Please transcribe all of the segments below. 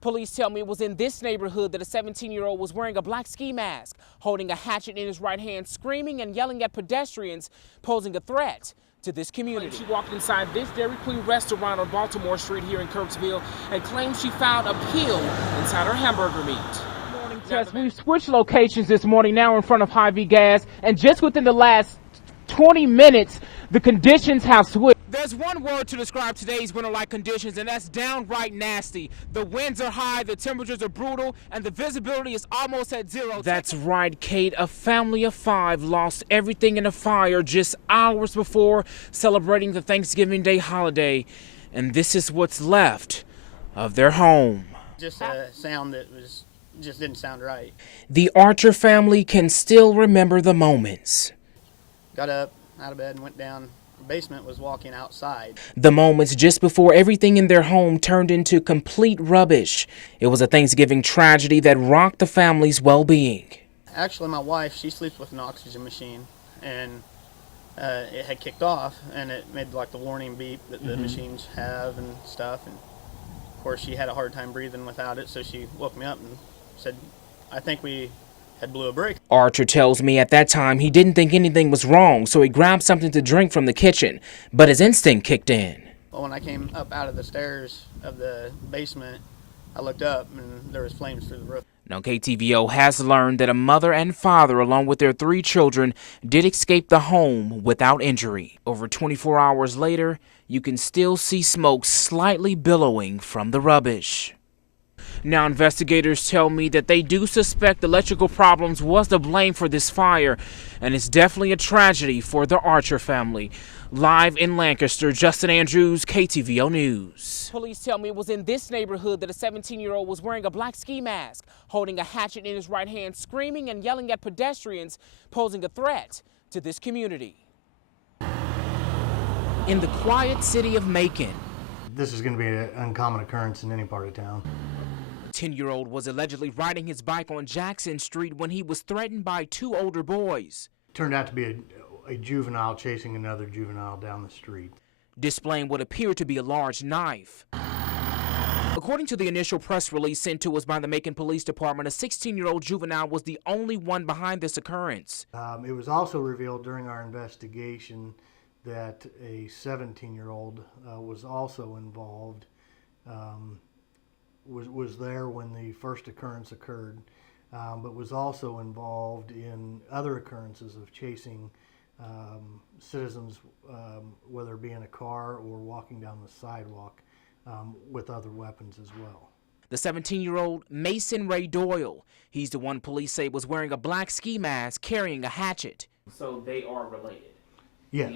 Police tell me it was in this neighborhood that a 17-year-old was wearing a black ski mask, holding a hatchet in his right hand, screaming and yelling at pedestrians, posing a threat to this community. She walked inside this Dairy Queen restaurant on Baltimore Street here in Kirksville and claims she found a pill inside her hamburger meat. Morning, Tess. We've switched locations this morning, now in front of Hy-Vee Gas, and just within the last 20 minutes, the conditions have switched. There's one word to describe today's winter-like conditions, and that's downright nasty. The winds are high, the temperatures are brutal, and the visibility is almost at zero. That's right, Kate. A family of 5 lost everything in a fire just hours before celebrating the Thanksgiving Day holiday, and this is what's left of their home. Just a sound that just didn't sound right. The Archer family can still remember the moments. Got up out of bed and went down. The basement, was walking outside. The moments just before everything in their home turned into complete rubbish. It was a Thanksgiving tragedy that rocked the family's well-being. Actually, my wife, she sleeps with an oxygen machine, and it had kicked off, and it made like the warning beep that the machines have and stuff. And of course, she had a hard time breathing without it, so she woke me up and said, "I think we had blew a break." Archer tells me at that time he didn't think anything was wrong, so he grabbed something to drink from the kitchen, but his instinct kicked in. Well, when I came up out of the stairs of the basement, I looked up and there was flames through the roof. Now, KTVO has learned that a mother and father, along with their 3 children, did escape the home without injury. Over 24 hours later, you can still see smoke slightly billowing from the rubbish. Now, investigators tell me that they do suspect electrical problems was to blame for this fire, and it's definitely a tragedy for the Archer family. Live in Lancaster, Justin Andrews, KTVO News. Police tell me it was in this neighborhood that a 17-year-old was wearing a black ski mask, holding a hatchet in his right hand, screaming and yelling at pedestrians, posing a threat to this community. In the quiet city of Macon, this is going to be an uncommon occurrence in any part of town. A 10-year-old was allegedly riding his bike on Jackson Street when he was threatened by 2 older boys. Turned out to be a juvenile chasing another juvenile down the street, displaying what appeared to be a large knife. According to the initial press release sent to us by the Macon Police Department, a 16-year-old juvenile was the only one behind this occurrence. It was also revealed during our investigation that a 17-year-old was also involved, was there when the first occurrence occurred, but was also involved in other occurrences of chasing citizens, whether it be in a car or walking down the sidewalk, with other weapons as well. The 17-year-old Mason Ray Doyle, he's the one police say was wearing a black ski mask, carrying a hatchet. So they are related? Yes.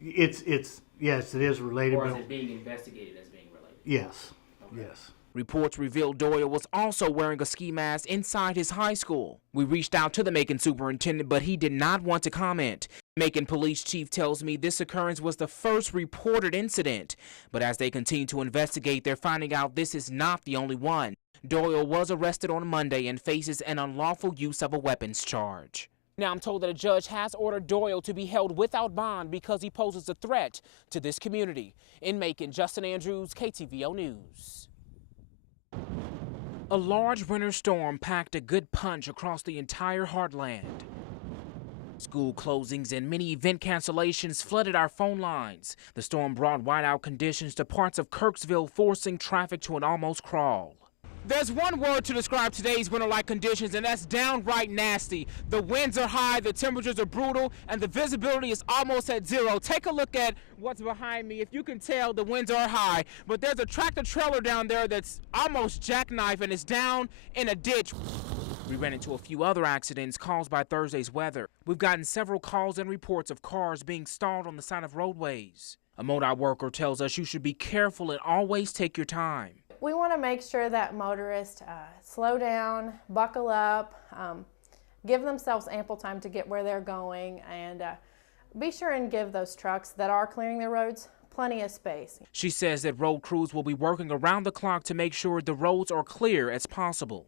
The incidences? Yes, it is related. Or is it being investigated as being related? Yes. Okay. Yes. Reports revealed Doyle was also wearing a ski mask inside his high school. We reached out to the Macon superintendent, but he did not want to comment. Macon police chief tells me this occurrence was the first reported incident, but as they continue to investigate, they're finding out this is not the only one. Doyle was arrested on Monday and faces an unlawful use of a weapons charge. Now, I'm told that a judge has ordered Doyle to be held without bond because he poses a threat to this community. In Macon, Justin Andrews, KTVO News. A large winter storm packed a good punch across the entire heartland. School closings and many event cancellations flooded our phone lines. The storm brought whiteout conditions to parts of Kirksville, forcing traffic to an almost crawl. There's one word to describe today's winter-like conditions, and that's downright nasty. The winds are high, the temperatures are brutal, and the visibility is almost at zero. Take a look at what's behind me. If you can tell, the winds are high, but there's a tractor trailer down there that's almost jackknife and it's down in a ditch. We ran into a few other accidents caused by Thursday's weather. We've gotten several calls and reports of cars being stalled on the side of roadways. A MoDOT worker tells us you should be careful and always take your time. We want to make sure that motorists slow down, buckle up, give themselves ample time to get where they're going, and be sure and give those trucks that are clearing their roads plenty of space. She says that road crews will be working around the clock to make sure the roads are clear as possible.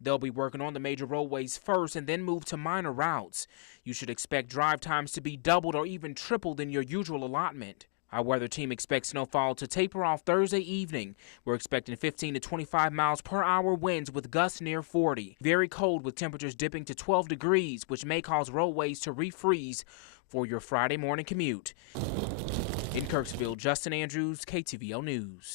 They'll be working on the major roadways first and then move to minor routes. You should expect drive times to be doubled or even tripled in your usual allotment. Our weather team expects snowfall to taper off Thursday evening. We're expecting 15 to 25 miles per hour winds with gusts near 40. Very cold with temperatures dipping to 12 degrees, which may cause roadways to refreeze for your Friday morning commute. In Kirksville, Justin Andrews, KTVO News.